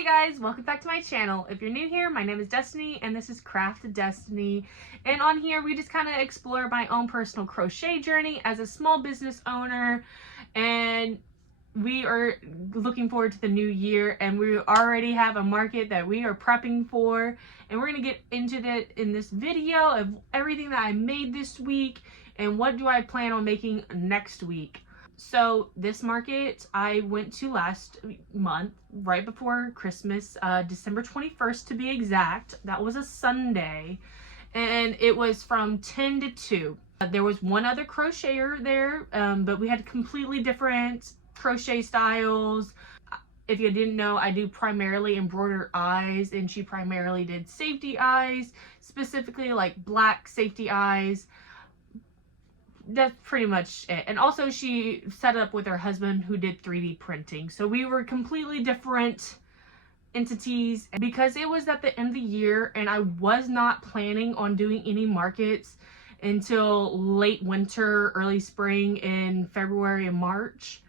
Hey guys, welcome back to my channel. If you're new here, my name is Destiny and this is Craft Destiny. And on here we just kind of explore my own personal crochet journey as a small business owner. And we are looking forward to the new year, and we already have a market that we are prepping for. And we're going to get into that in this video of everything that I made this week and what do I plan on making next week. So this market I went to last month, right before Christmas, December 21st to be exact. That was a Sunday, and it was from 10 to 2. There was one other crocheter there, but we had completely different crochet styles. If you didn't know, I do primarily embroider eyes, and she primarily did safety eyes, specifically like black safety eyes. That's pretty much it. And also she set up with her husband who did 3D printing. So we were completely different entities because it was at the end of the year and I was not planning on doing any markets until late winter, early spring in February and March.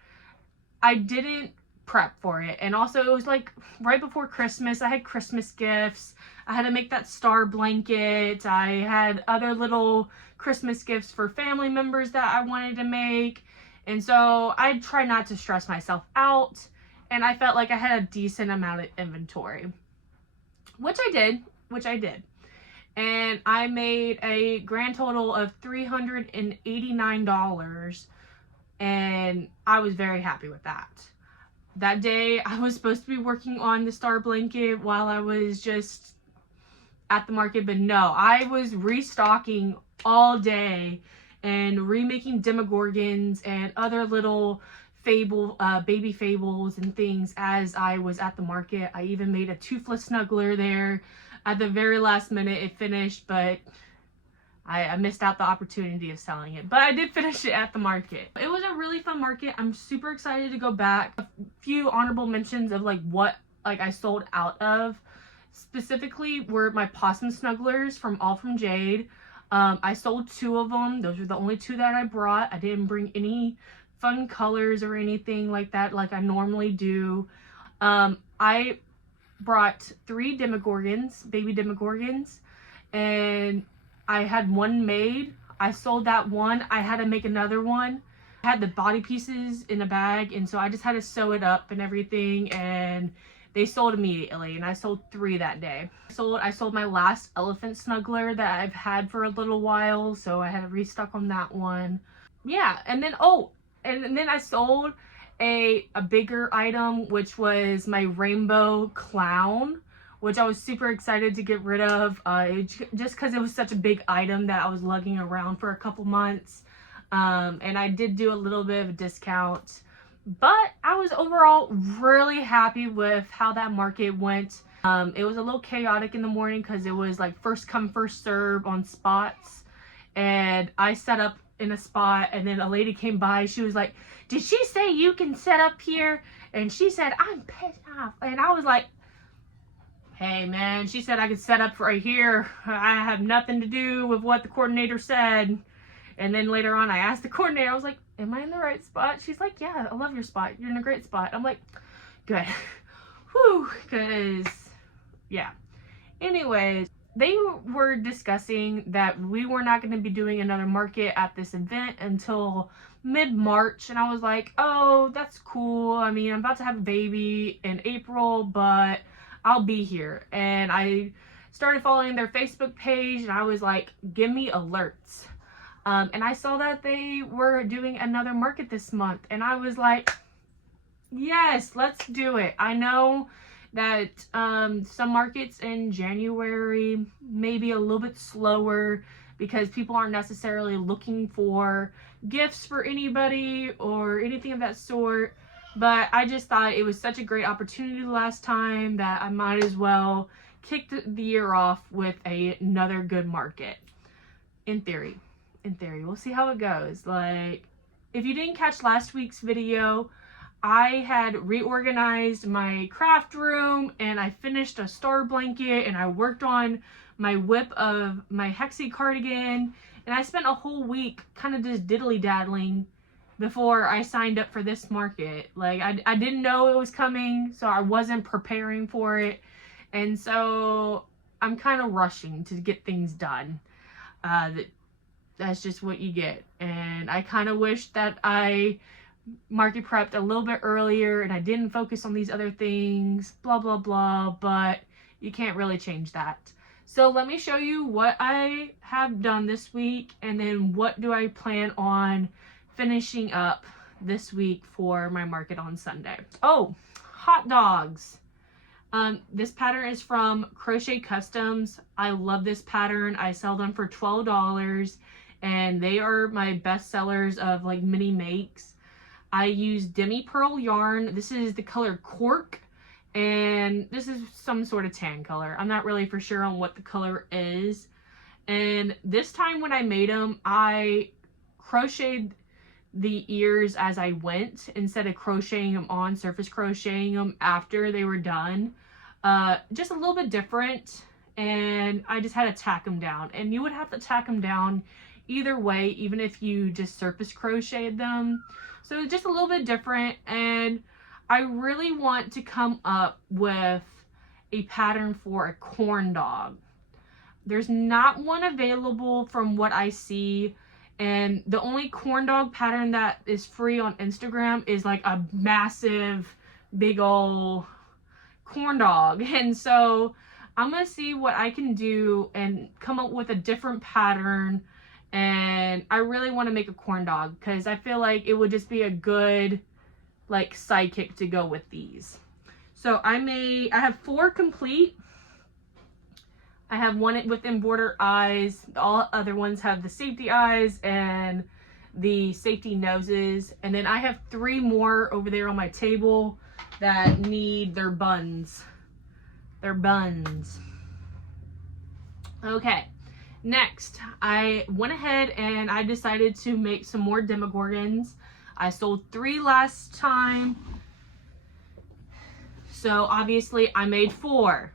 I didn't prep for it, and also it was like right before Christmas. I had Christmas gifts. I had to make that star blanket. I had other little Christmas gifts for family members that I wanted to make, and so I tried not to stress myself out, and I felt like I had a decent amount of inventory, which I did, and I made a grand total of $389, and I was very happy with that. That day, I was supposed to be working on the star blanket while I was just at the market, but no, I was restocking all day and remaking Demogorgons and other little baby fables and things as I was at the market. I even made a toothless snuggler there. At the very last minute, it finished, but I missed out the opportunity of selling it, but I did finish it at the market. It was a really fun market. I'm super excited to go back. A few honorable mentions of what I sold out of specifically were my Possum snugglers from All From Jade. I sold 2 of them. Those were the only 2 that I brought. I didn't bring any fun colors or anything like that like I normally do. I brought 3 Demogorgons, baby Demogorgons, and I had one made. I sold that one. I had to make another one. I had the body pieces in a bag, and so I just had to sew it up and everything, and they sold immediately, and I sold 3 that day. I sold my last elephant snuggler that I've had for a little while, so I had to restock on that one. Yeah, and then and then I sold a bigger item, which was my rainbow clown, which I was super excited to get rid of, just because it was such a big item that I was lugging around for a couple months. And I did do a little bit of a discount, but I was overall really happy with how that market went. It was a little chaotic in the morning because it was like first come, first serve on spots. And I set up in a spot, and then a lady came by. She was like, "Did she say you can set up here?" And she said, "I'm pissed off." And I was like, "Hey man," she said, "I could set up right here. I have nothing to do with what the coordinator said." And then later on I asked the coordinator, I was like, "Am I in the right spot?" She's like, "Yeah, I love your spot. You're in a great spot." I'm like, good. Whew, because yeah. Anyways, they were discussing that we were not going to be doing another market at this event until mid-March, and I was like, oh, that's cool. I mean, I'm about to have a baby in April, but I'll be here. And I started following their Facebook page, and I was like, give me alerts. And I saw that they were doing another market this month, and I was like, yes, let's do it. I know that some markets in January may be a little bit slower because people aren't necessarily looking for gifts for anybody or anything of that sort. But I just thought it was such a great opportunity last time that I might as well kick the year off with another good market. In theory. We'll see how it goes. Like, if you didn't catch last week's video, I had reorganized my craft room, and I finished a star blanket, and I worked on my whip of my hexie cardigan, and I spent a whole week kind of just diddly-daddling before I signed up for this market. Like, I didn't know it was coming, so I wasn't preparing for it. And so I'm kind of rushing to get things done. That's just what you get. And I kind of wish that I market prepped a little bit earlier and I didn't focus on these other things, blah, blah, blah, but you can't really change that. So let me show you what I have done this week, and then what do I plan on finishing up this week for my market on Sunday. Oh, hot dogs. This pattern is from Crochet Customs. I love this pattern. I sell them for $12, and they are my best sellers of like mini makes. I use Demi pearl yarn. This is the color Cork, and this is some sort of tan color. I'm not really for sure on what the color is. And this time when I made them, I crocheted the ears as I went instead of crocheting them on, surface crocheting them after they were done. Just a little bit different, and I just had to tack them down. And you would have to tack them down either way, even if you just surface crocheted them. So just a little bit different, and I really want to come up with a pattern for a corn dog. There's not one available from what I see, and the only corn dog pattern that is free on Instagram is like a massive, big ol' corn dog. And so I'm gonna see what I can do and come up with a different pattern. And I really want to make a corn dog because I feel like it would just be a good like sidekick to go with these. So I have 4 complete. I have one with embroidered eyes. All other ones have the safety eyes and the safety noses. And then I have 3 more over there on my table that need their buns. Their buns. Okay. Next, I went ahead and I decided to make some more Demogorgons. I sold 3 last time, so obviously I made 4.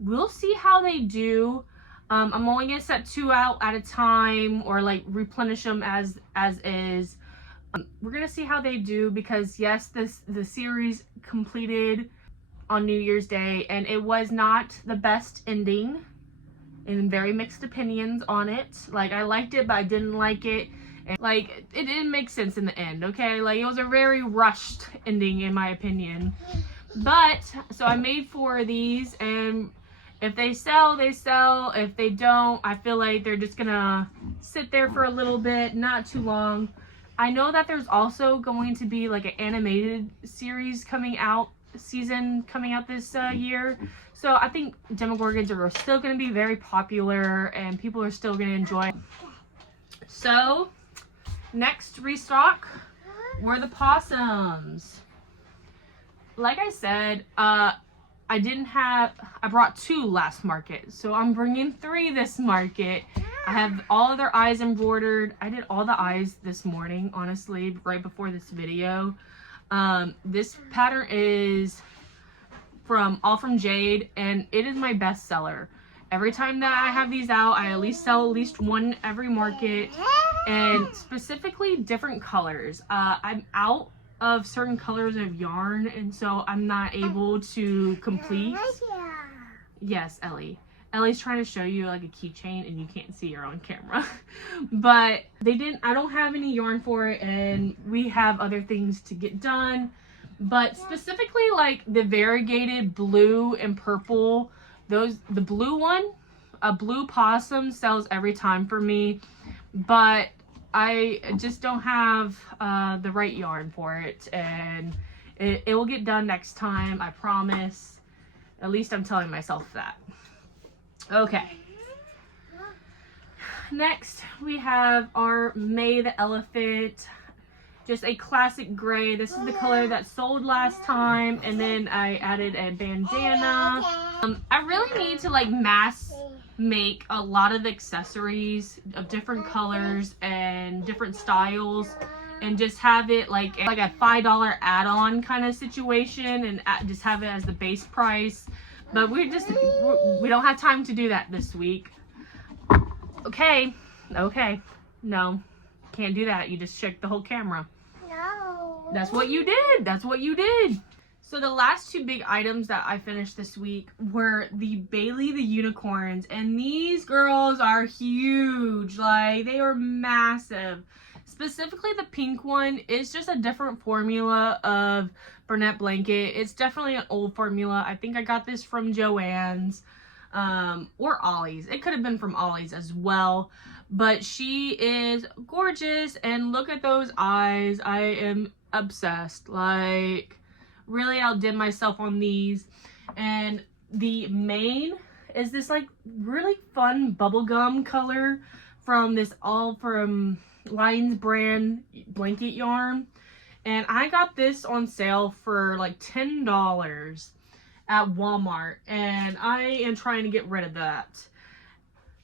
We'll see how they do. I'm only gonna set 2 out at a time, or like replenish them as is. We're gonna see how they do, because yes, the series completed on New Year's Day, and it was not the best ending. And very mixed opinions on it. Like, I liked it, but I didn't like it. And like, it didn't make sense in the end, okay? Like, it was a very rushed ending in my opinion. But, so I made 4 of these, and if they sell, they sell. If they don't, I feel like they're just gonna sit there for a little bit, not too long. I know that there's also going to be like an animated series coming out, season coming out this year. So I think Demogorgons are still going to be very popular and people are still going to enjoy. So next restock were the possums. Like I said, I brought 2 last market, so I'm bringing 3 this market. I have all of their eyes embroidered. I did all the eyes this morning, honestly, right before this video. This pattern is all from Jade, and it is my best seller. Every time that I have these out, I at least sell at least 1 every market, and specifically different colors. I'm out of certain colors of yarn, and so I'm not able to complete. Yes, Ellie. Ellie's trying to show you like a keychain and you can't see her on camera. But I don't have any yarn for it, and we have other things to get done. But specifically like the variegated blue and purple, the blue one, a blue possum sells every time for me, but I just don't have the right yarn for it, and it will get done next time, I promise. At least I'm telling myself that. Okay. Next, we have our May the Elephant. Just a classic gray. This is the color that sold last time, and then I added a bandana. I really need to like mass make a lot of accessories of different colors and different styles, and just have it like a $5 add-on kind of situation, and just have it as the base price. But we don't have time to do that this week. Okay, no, can't do that. You just shook the whole camera. That's what you did. That's what you did. So the last two big items that I finished this week were the Bailey the unicorns. And these girls are huge. Like, they are massive. Specifically the pink one is just a different formula of Bernette blanket. It's definitely an old formula. I think I got this from Joann's or Ollie's. It could have been from Ollie's as well. But she is gorgeous. And look at those eyes. I am obsessed. Like, really outdid myself on these. And the mane is this like really fun bubblegum color from this All From Lines brand blanket yarn. And I got this on sale for like $10 at Walmart. And I am trying to get rid of that.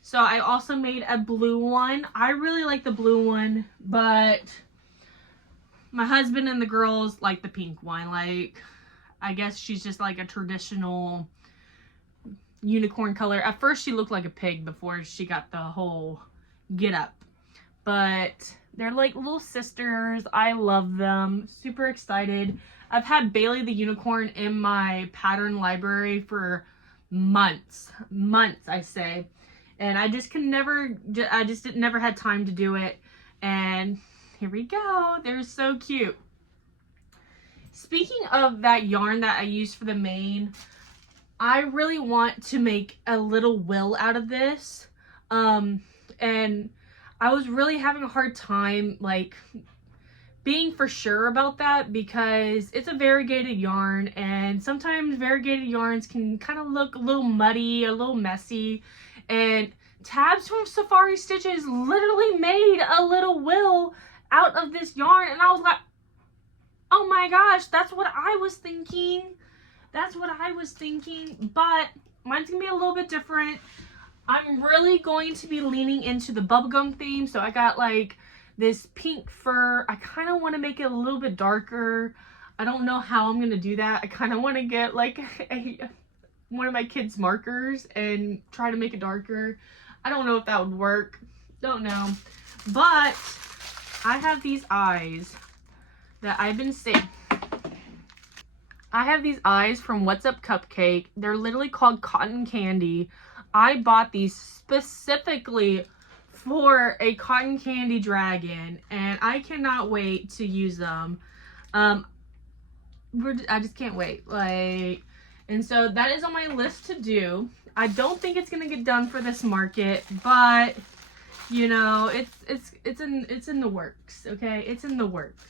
So I also made a blue one. I really like the blue one, but my husband and the girls like the pink one. Like, I guess she's just like a traditional unicorn color. At first she looked like a pig before she got the whole get up. But they're like little sisters. I love them. Super excited. I've had Bailey the unicorn in my pattern library for months. Months, I say. And I just never had time to do it. And here we go. They're so cute. Speaking of that yarn that I used for the mane, I really want to make a little will out of this. And I was really having a hard time, like, being for sure about that because it's a variegated yarn, and sometimes variegated yarns can kind of look a little muddy, a little messy. And Tabs from Safari Stitches literally made a little will out of this yarn, and I was like, oh my gosh, that's what I was thinking. That's what I was thinking, but mine's gonna be a little bit different. I'm really going to be leaning into the bubblegum theme, so I got like this pink fur. I kind of want to make it a little bit darker. I don't know how I'm gonna do that. I kind of want to get like one of my kids' markers and try to make it darker. I don't know if that would work. Don't know. But I have these eyes that I've been saying. I have these eyes from What's Up Cupcake. They're literally called cotton candy. I bought these specifically for a cotton candy dragon, and I cannot wait to use them. I just can't wait. Like, and so that is on my list to do. I don't think it's gonna get done for this market, but you know, it's in the works. Okay, it's in the works.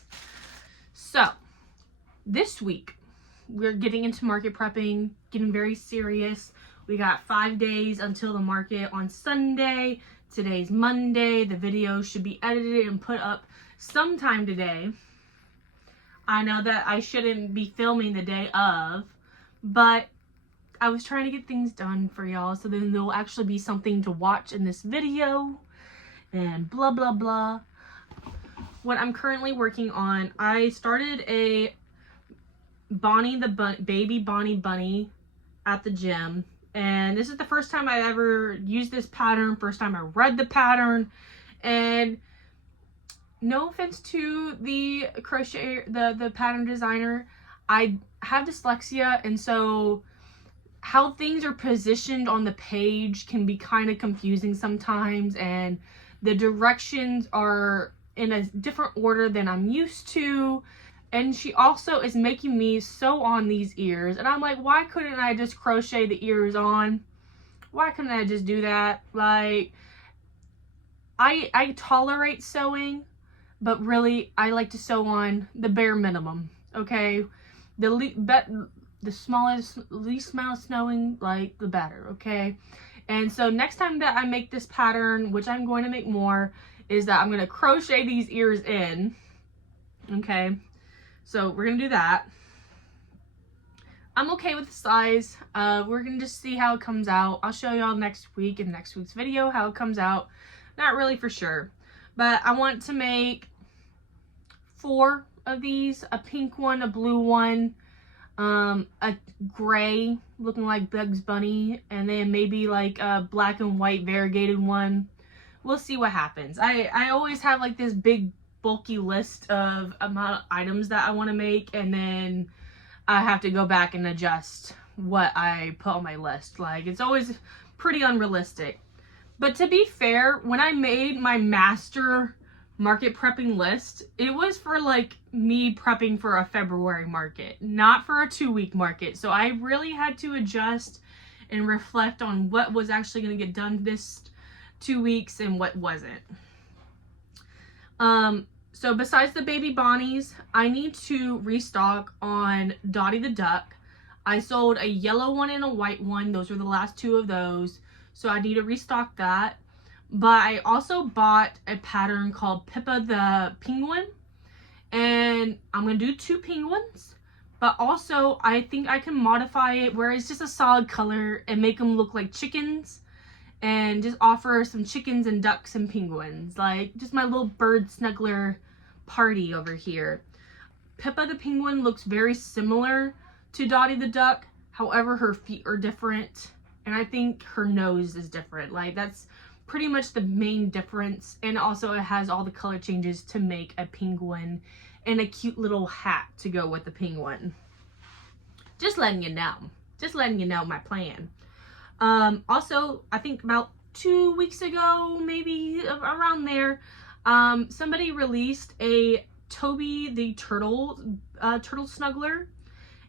So this week we're getting into market prepping, getting very serious. We got 5 days until the market on Sunday. Today's Monday. The video should be edited and put up sometime today. I know that I shouldn't be filming the day of, but I was trying to get things done for y'all, so then there'll actually be something to watch in this video, and blah, blah, blah. What I'm currently working on, I started a Bonnie the baby Bonnie bunny at the gym, and this is the first time I ever used this pattern, first time I read the pattern. And no offense to the crochet, the pattern designer, I have dyslexia, and so how things are positioned on the page can be kind of confusing sometimes, and the directions are in a different order than I'm used to. And she also is making me sew on these ears, and I'm like, why couldn't I just crochet the ears on? Why couldn't I just do that? Like, I tolerate sewing, but really I like to sew on the bare minimum. Okay, the least amount of sewing, like, the better. Okay, and so next time that I make this pattern, which I'm going to make more, is that I'm going to crochet these ears in. Okay, so we're going to do that. I'm okay with the size. We're going to just see how it comes out. I'll show y'all next week in next week's video how it comes out. Not really for sure, but I want to make 4 of these, a pink one, a blue one, a gray looking like Bugs Bunny, and then maybe like a black and white variegated one. We'll see what happens. I always have like this big bulky list of amount of items that I want to make, and then I have to go back and adjust what I put on my list. Like, it's always pretty unrealistic. But to be fair, when I made my master market prepping list, it was for like me prepping for a February market, not for a 2-week market. So I really had to adjust and reflect on what was actually going to get done this 2 weeks and what wasn't. So besides the baby Bonnies, I need to restock on Dottie the Duck. I sold a yellow one and a white one. Those were the last 2 of those. So I need to restock that. But I also bought a pattern called Pippa the Penguin. And I'm going to do 2 penguins. But also, I think I can modify it where it's just a solid color and make them look like chickens. And just offer some chickens and ducks and penguins. Like, just my little bird snuggler party over here. Pippa the Penguin looks very similar to Dottie the Duck. However, her feet are different. And I think her nose is different. Like, that's pretty much the main difference. And also, it has all the color changes to make a penguin and a cute little hat to go with the penguin. Just letting you know. Just letting you know my plan. Also, I think about 2 weeks ago, maybe around there, somebody released a Toby the Turtle snuggler,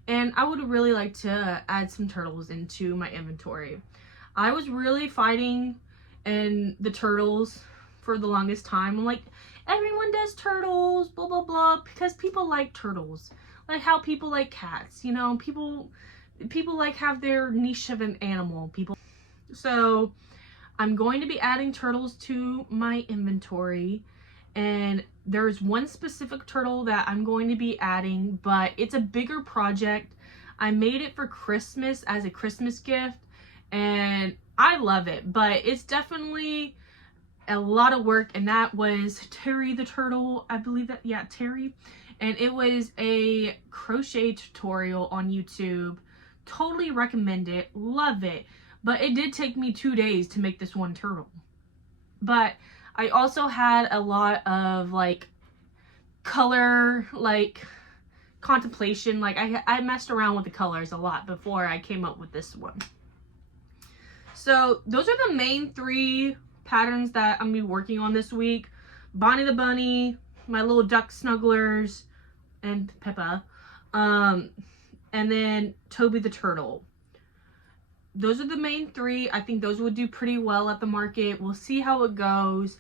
and I would really like to add some turtles into my inventory. I was really fighting in the turtles for the longest time. I'm like, everyone does turtles, blah blah blah, because people like turtles, like how people like cats. You know, people like have their niche of an animal. So I'm going to be adding turtles to my inventory, and there's one specific turtle that I'm going to be adding, but it's a bigger project. I made it for Christmas as a Christmas gift, and I love it, but it's definitely a lot of work. And that was Terry the turtle, I believe that, yeah, Terry, and it was a crochet tutorial on YouTube. Totally recommend it, love it, but it did take me 2 days to make this one turtle. But I also had a lot of like color, like contemplation. Like I messed around with the colors a lot before I came up with this one. So those are the main 3 patterns that I'm gonna be working on this week. Bonnie the Bunny, my little duck snugglers, and Pippa. And then Toby the Turtle. Those are the main 3. I think those would do pretty well at the market. We'll see how it goes.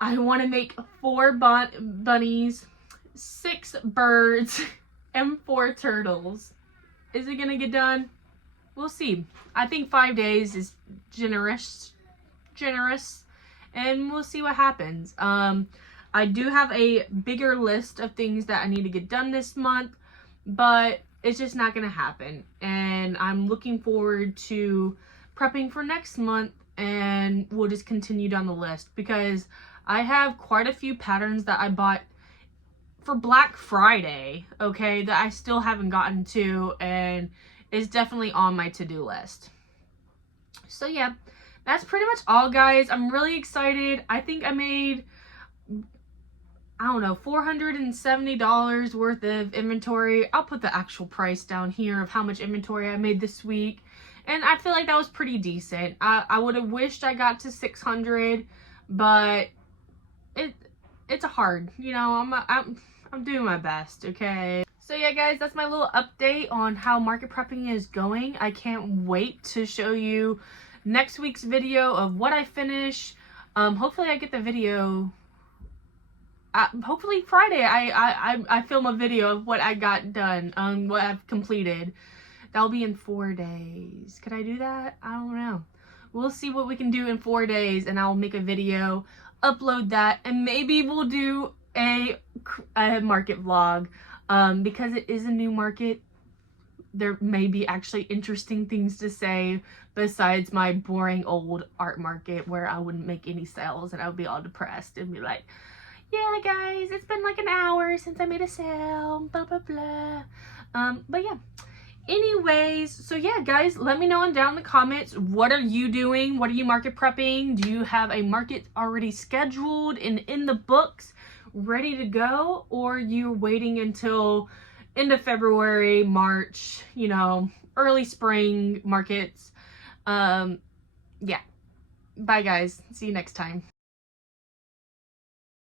I want to make 4 bunnies, 6 birds, and 4 turtles. Is it going to get done? We'll see. I think 5 days is generous. And we'll see what happens. I do have a bigger list of things that I need to get done this month, but it's just not going to happen. And I'm looking forward to prepping for next month, and we'll just continue down the list because I have quite a few patterns that I bought for Black Friday, okay, that I still haven't gotten to, and it's definitely on my to-do list. So yeah, that's pretty much all, guys. I'm really excited. I think I made, I don't know, $470 worth of inventory. I'll put the actual price down here of how much inventory I made this week. And I feel like that was pretty decent. I would have wished I got to 600, but it's hard. You know, I'm doing my best, okay? So yeah, guys, that's my little update on how market prepping is going. I can't wait to show you next week's video of what I finish. Hopefully I get the video. Hopefully Friday I film a video of what I got done, what I've completed. That'll be in 4 days. Could I do that? I don't know. We'll see what we can do in 4 days, and I'll make a video, upload that, and maybe we'll do a market vlog, because it is a new market. There may be actually interesting things to say besides my boring old art market where I wouldn't make any sales and I would be all depressed and be like, yeah guys, it's been like an hour since I made a sale, blah blah blah. But yeah, anyways, so yeah guys, let me know down in the comments, what are you doing? What are you market prepping? Do you have a market already scheduled and in the books ready to go, or you're waiting until end of February, March, you know, early spring markets. Yeah. Bye guys. See you next time.